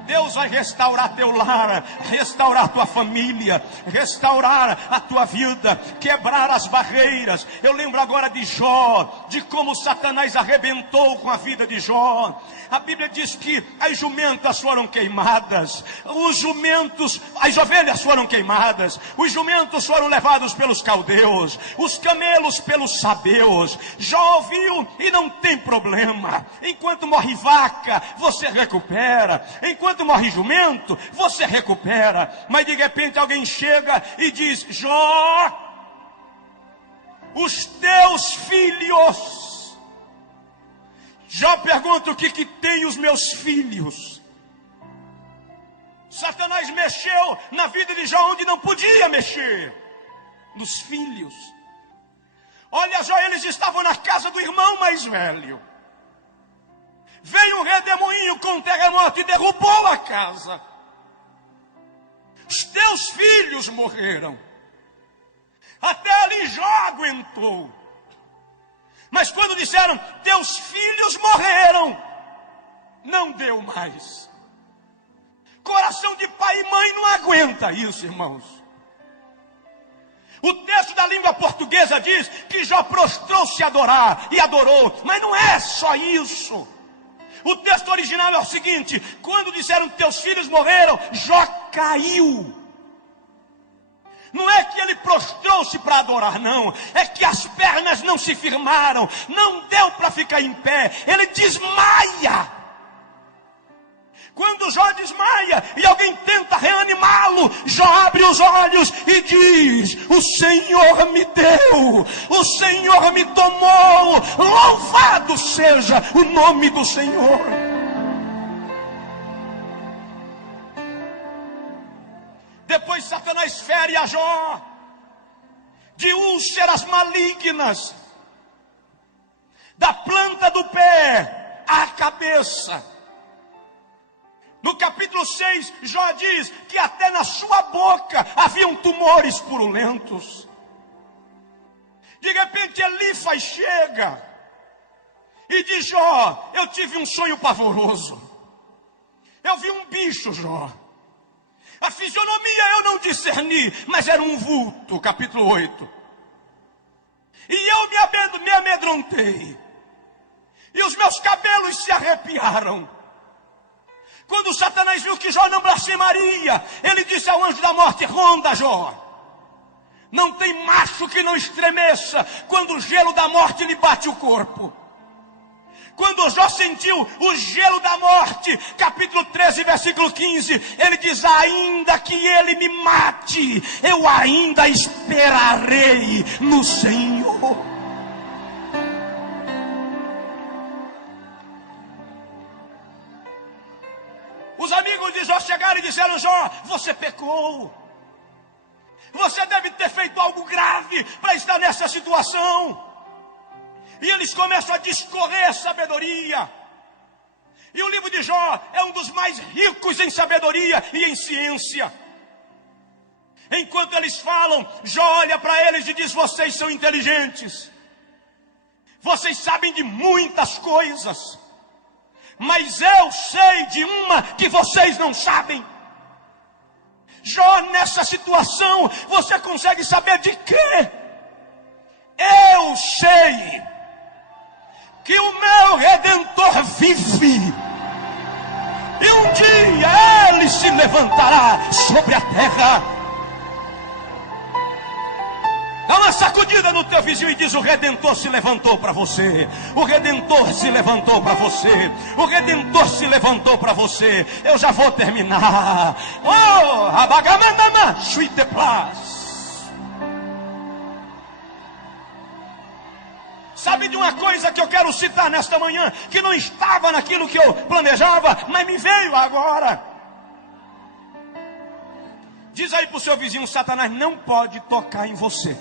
Deus vai restaurar teu lar, restaurar tua família, restaurar a tua vida, quebrar as barreiras. Eu lembro agora de Jó, de como Satanás arrebentou com a vida de Jó. A Bíblia diz que as jumentas foram queimadas, as ovelhas foram queimadas, os jumentos foram levados pelos caldeus, os camelos pelos sabeus. Jó ouviu e não tem problema. Enquanto morre vaca, você recupera. Enquanto morre jumento, você recupera. Mas de repente alguém chega e diz: Jó, os teus filhos. Jó pergunta: o que tem os meus filhos? Satanás mexeu na vida de Jó onde não podia mexer, nos filhos. Olha, Jó, eles estavam na casa do irmão mais velho. Veio um redemoinho com um terremoto e derrubou a casa. Os teus filhos morreram. Até ali Jó aguentou. Mas quando disseram: teus filhos morreram, não deu mais. Coração de pai e mãe não aguenta isso, irmãos. O texto da língua portuguesa diz que Jó prostrou-se a adorar, e adorou. Mas não é só isso. O texto original é o seguinte: quando disseram teus filhos morreram, Jó caiu. Não é que ele prostrou-se para adorar, não. É que as pernas não se firmaram, não deu para ficar em pé. Ele desmaia. Quando Jó desmaia e alguém tenta reanimá-lo, Jó abre os olhos e diz: o Senhor me deu, o Senhor me tomou, louvado seja o nome do Senhor. Depois Satanás fere a Jó de úlceras malignas, da planta do pé à cabeça. No capítulo 6, Jó diz que até na sua boca haviam tumores purulentos. De repente Elifaz chega e diz: Jó, eu tive um sonho pavoroso. Eu vi um bicho, Jó. A fisionomia eu não discerni, mas era um vulto, capítulo 8. E eu me amedrontei. E os meus cabelos se arrepiaram. Quando Satanás viu que Jó não blasfemaria, ele disse ao anjo da morte: ronda, Jó. Não tem macho que não estremeça quando o gelo da morte lhe bate o corpo. Quando Jó sentiu o gelo da morte, capítulo 13, versículo 15, ele diz: ainda que ele me mate, eu ainda esperarei no Senhor. Os amigos de Jó chegaram e disseram: Jó, você pecou. Você deve ter feito algo grave para estar nessa situação. E eles começam a discorrer sabedoria. E o livro de Jó é um dos mais ricos em sabedoria e em ciência. Enquanto eles falam, Jó olha para eles e diz: vocês são inteligentes. Vocês sabem de muitas coisas. Mas eu sei de uma que vocês não sabem. Jó, nessa situação, você consegue saber de quê? Eu sei que o meu Redentor vive, e um dia ele se levantará sobre a terra. Dá uma sacudida no teu vizinho e diz: o Redentor se levantou para você. O Redentor se levantou para você. O Redentor se levantou para você. Eu já vou terminar. Oh, Abagamanama, suite plas. Sabe de uma coisa que eu quero citar nesta manhã, que não estava naquilo que eu planejava, mas me veio agora. Diz aí para o seu vizinho: Satanás não pode tocar em você.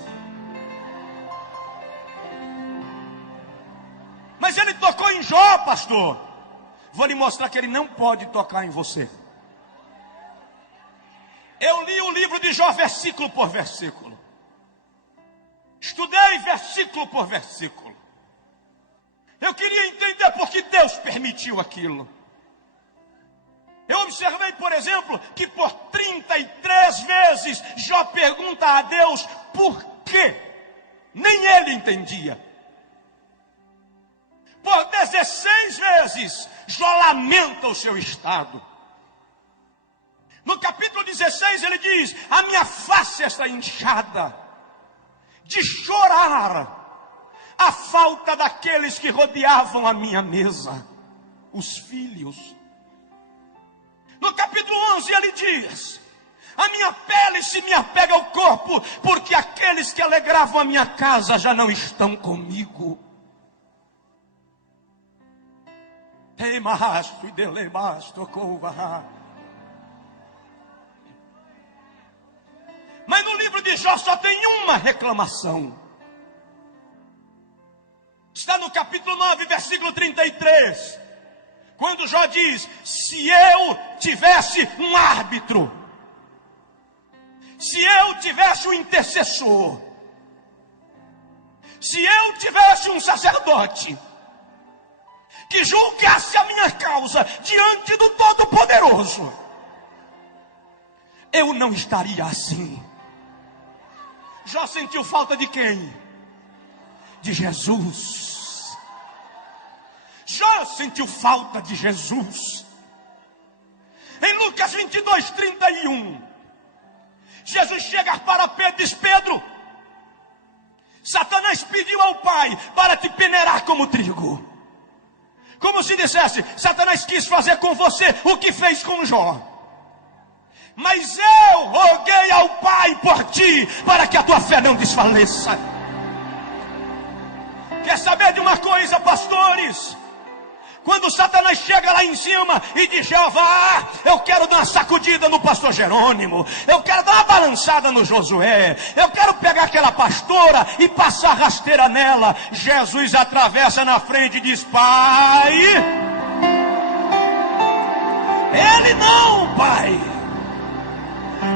Mas ele tocou em Jó, pastor. Vou lhe mostrar que ele não pode tocar em você. Eu li o livro de Jó versículo por versículo. Estudei versículo por versículo. Eu queria entender por que Deus permitiu aquilo. Eu observei, por exemplo, que por 33 vezes Jó pergunta a Deus por quê. Nem ele entendia. Por 16 vezes Jó lamenta o seu estado. No capítulo 16 ele diz: a minha face está inchada de chorar a falta daqueles que rodeavam a minha mesa, os filhos. No capítulo 11 ele diz: a minha pele se me apega ao corpo, porque aqueles que alegravam a minha casa já não estão comigo. Mas no livro de Jó só tem uma reclamação. Está no capítulo 9, versículo 33. Quando Jó diz: se eu tivesse um árbitro, se eu tivesse um intercessor, se eu tivesse um sacerdote que julgasse a minha causa diante do Todo-Poderoso, eu não estaria assim. Jó sentiu falta de quem? De Jesus. Jó sentiu falta de Jesus. Em Lucas 22, 31, Jesus chega para Pedro e diz: Pedro, Satanás pediu ao Pai para te peneirar como trigo. Como se dissesse: Satanás quis fazer com você o que fez com Jó. Mas eu roguei ao Pai por ti, para que a tua fé não desfaleça. Quer saber de uma coisa, pastores? Quando Satanás chega lá em cima e diz: Jeová, eu quero dar uma sacudida no pastor Jerônimo, eu quero dar uma balançada no Josué, eu quero pegar aquela pastora e passar rasteira nela, Jesus atravessa na frente e diz: Pai, ele não, Pai,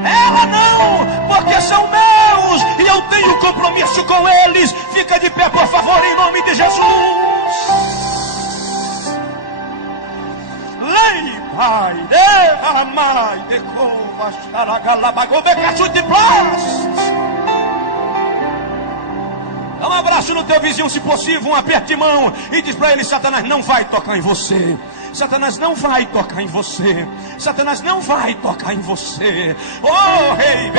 ela não, porque são meus e eu tenho compromisso com eles. Fica de pé, por favor, em nome de Jesus. Lei, Pai, derramai, decova, xaragalabagobecaçute plast. Dá um abraço no teu vizinho, se possível, um aperto de mão, e diz para ele: Satanás não vai tocar em você. Satanás não vai tocar em você. Satanás não vai tocar em você. Oh, rei,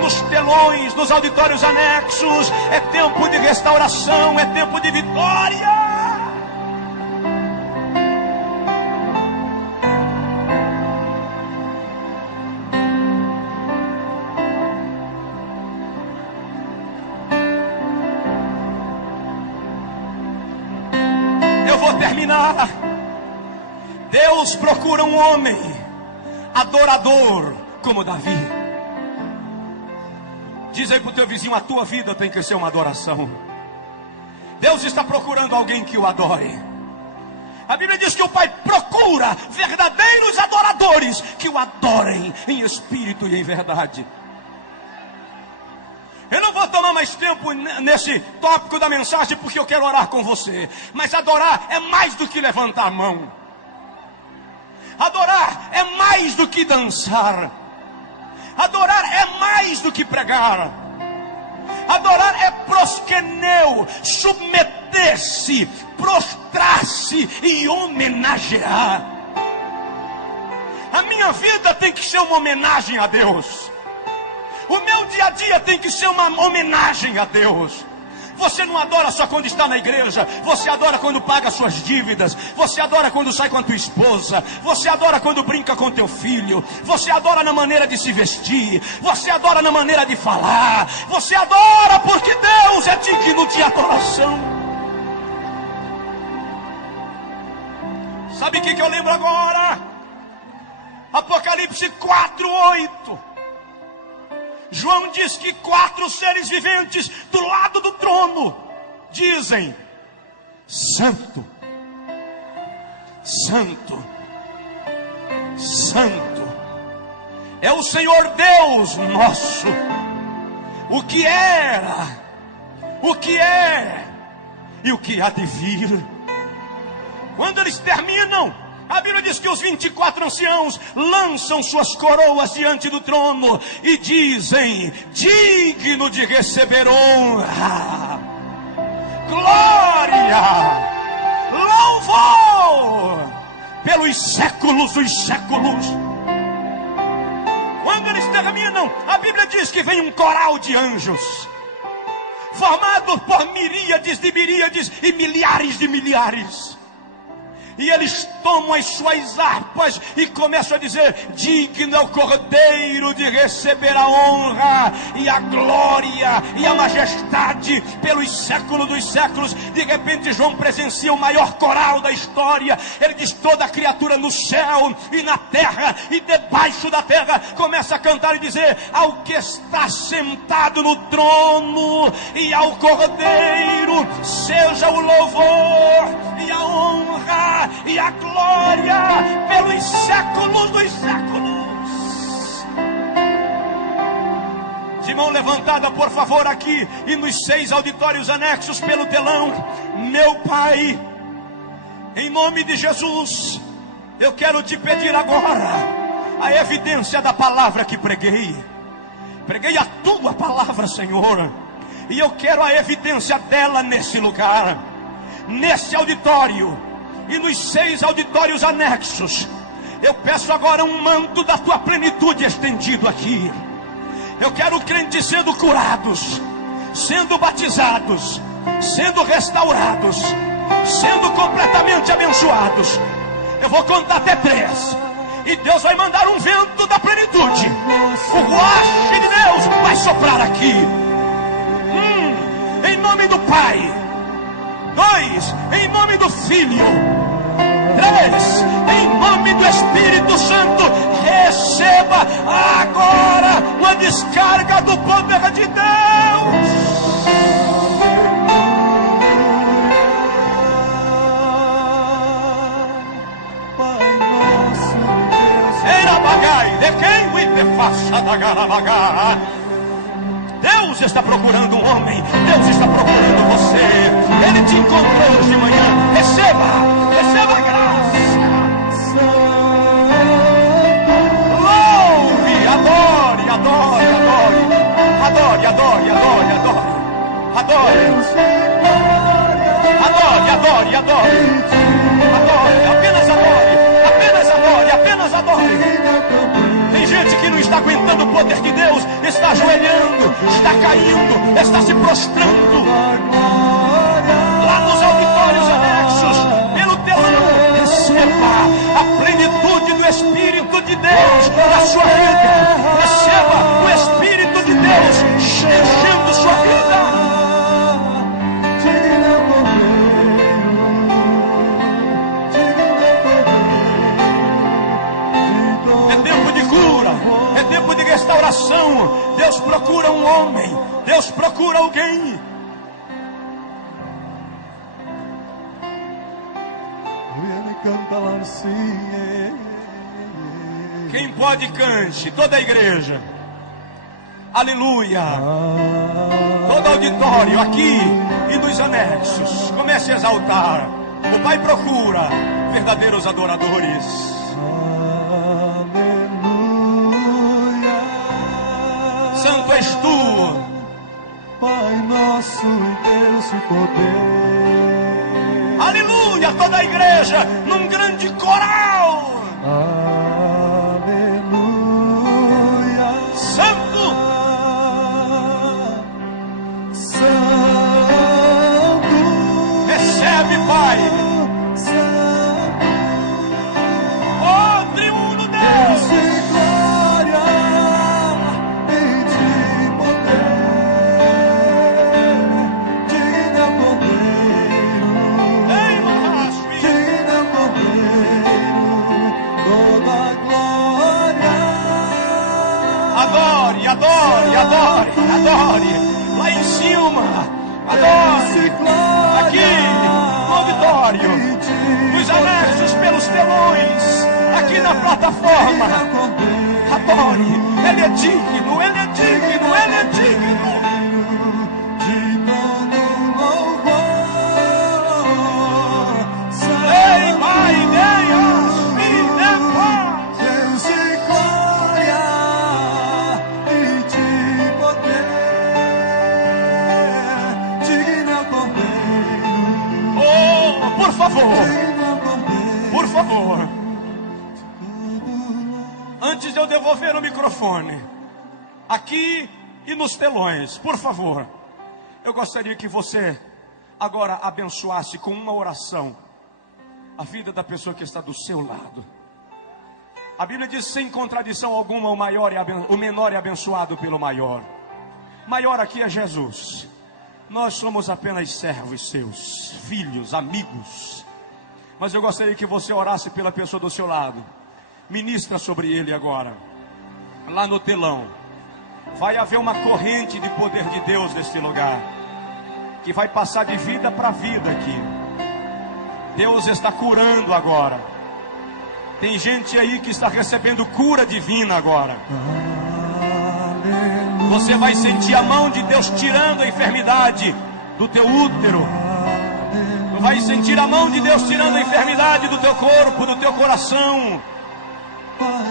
nos telões, nos auditórios anexos, é tempo de restauração, é tempo de vitória. Terminar. Deus procura um homem adorador como Davi. Diz aí para o teu vizinho: a tua vida tem que ser uma adoração. Deus está procurando alguém que o adore. A Bíblia diz que o Pai procura verdadeiros adoradores que o adorem em espírito e em verdade. Eu não vou tomar mais tempo nesse tópico da mensagem, porque eu quero orar com você. Mas adorar é mais do que levantar a mão. Adorar é mais do que dançar. Adorar é mais do que pregar. Adorar é proskeneu, submeter-se, prostrar-se e homenagear. A minha vida tem que ser uma homenagem a Deus. O meu dia a dia tem que ser uma homenagem a Deus. Você não adora só quando está na igreja. Você adora quando paga suas dívidas. Você adora quando sai com a tua esposa. Você adora quando brinca com teu filho. Você adora na maneira de se vestir. Você adora na maneira de falar. Você adora porque Deus é digno de adoração. Sabe o que eu lembro agora? Apocalipse 4:8. João diz que 4 seres viventes do lado do trono dizem: Santo, Santo, Santo é o Senhor Deus nosso, o que era, o que é e o que há de vir. Quando eles terminam, a Bíblia diz que os 24 anciãos lançam suas coroas diante do trono e dizem: digno de receber honra, glória, louvor pelos séculos dos séculos. Quando eles terminam, a Bíblia diz que vem um coral de anjos, formado por miríades de miríades e milhares de milhares. E eles tomam as suas harpas e começam a dizer: digno é o Cordeiro de receber a honra e a glória e a majestade pelos séculos dos séculos. De repente João presencia o maior coral da história. Ele diz: toda criatura no céu e na terra e debaixo da terra começa a cantar e dizer: ao que está sentado no trono e ao Cordeiro seja o louvor e a honra e a glória pelos séculos dos séculos. De mão levantada, por favor, aqui e nos 6 auditórios anexos pelo telão. Meu Pai, em nome de Jesus, eu quero te pedir agora a evidência da palavra que preguei. Preguei a tua palavra, Senhor, e eu quero a evidência dela nesse lugar, nesse auditório e nos 6 auditórios anexos. Eu peço agora um manto da tua plenitude estendido aqui. Eu quero crentes sendo curados, sendo batizados, sendo restaurados, sendo completamente abençoados. Eu vou contar até 3 e Deus vai mandar um vento da plenitude. O ruach de Deus vai soprar aqui. Em nome do Pai. 2, em nome do Filho. 3, em nome do Espírito Santo. Receba agora uma descarga do poder de Deus. Era bagai, de quem o hiperfaça da garabaga. Deus está procurando um homem. Deus está procurando você. Ele te encontrou hoje de manhã. Receba a graça. Louve, adore, adore, adore, adore, adore, adore, adore, adore, adore, adore, adore. Adore, apenas adore. Apenas adore, apenas adore. Tem gente que não está aguentando o poder de Deus, está ajoelhando, está caindo, está se prostrando. Lá nos auditórios anexos, pelo telão, receba a plenitude do Espírito de Deus na sua vida. Receba o Espírito de Deus enchendo sua vida. É tempo de cura, é tempo de restauração. Deus procura um homem, Deus procura alguém. Quem pode, cante, toda a igreja. Aleluia. Todo auditório aqui e nos anexos, comece a exaltar. O Pai procura verdadeiros adoradores. Santo és tu, Pai nosso e Deus e poder. Aleluia, toda a igreja num grande coral. Aleluia. Santo, Santo. recebe, Pai. Santo. Oh, triuno Deus Deus. de glória e de poder. Digno Cordeiro. Ei, Mahashmi. Digno Cordeiro. Toda glória. Adore, adore, adore, adore. Lá em cima, adore. Aqui, no auditório, nos anexos, pelos telões, aqui na plataforma. Adore, Ele é digno, Ele é digno, Ele é digno. De todo louvor. Ei, Pai, Deus, me dê paz. Deus de glória e de poder. Digno Cordeiro. Oh, por favor, Digno Cordeiro. por favor. Antes de eu devolver o microfone, aqui e nos telões, por favor, eu gostaria que você agora abençoasse com uma oração a vida da pessoa que está do seu lado. A Bíblia diz, sem contradição alguma, o menor é abençoado pelo maior. Maior aqui é Jesus. Nós somos apenas servos seus, filhos, amigos. Mas eu gostaria que você orasse pela pessoa do seu lado. Ministra sobre ele agora. Lá no telão vai haver uma corrente de poder de Deus neste lugar, que vai passar de vida para vida aqui. Deus está curando agora. Tem gente aí que está recebendo cura divina agora. Você vai sentir a mão de Deus tirando a enfermidade do teu útero. Tu vai sentir a mão de Deus tirando a enfermidade do teu corpo, do teu coração,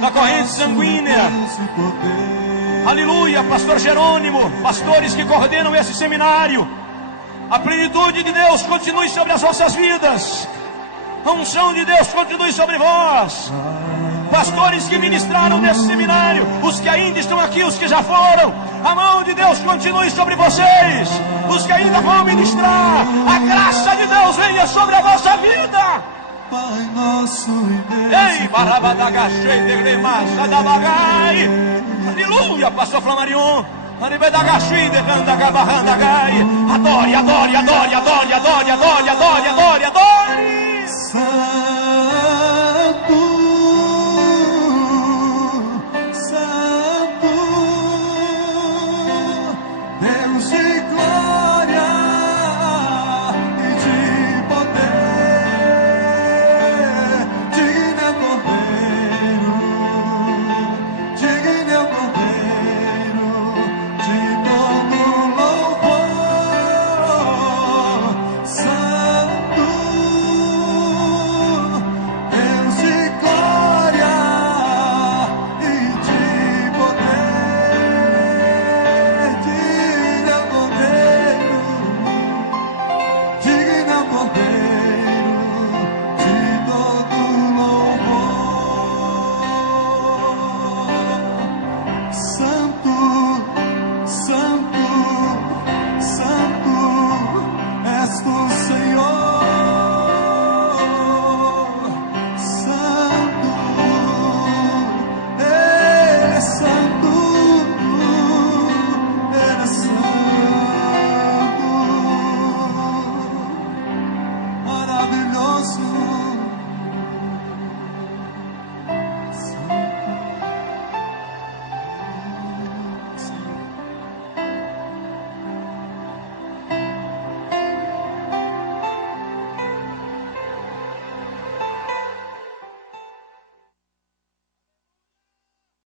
da corrente sanguínea. Aleluia, pastor Jerônimo, pastores que coordenam esse seminário, a plenitude de Deus continue sobre as vossas vidas, a unção de Deus continue sobre vós. Pastores que ministraram nesse seminário, os que ainda estão aqui, os que já foram, a mão de Deus continue sobre vocês. Os que ainda vão ministrar, a graça de Deus venha sobre a vossa vida. Pai nosso e Deus. Ei, barabadagachei de gremacha da bagai. Aleluia, pastor Flamarion. Aribedagachei de candagabarrandagai. Adore, adore, adore, adore, adore, adore, adore, adore, adore. Santo, Santo, Deus de glória e de poder. Digno Cordeiro, digno Cordeiro, de todo louvor. Santo, nosso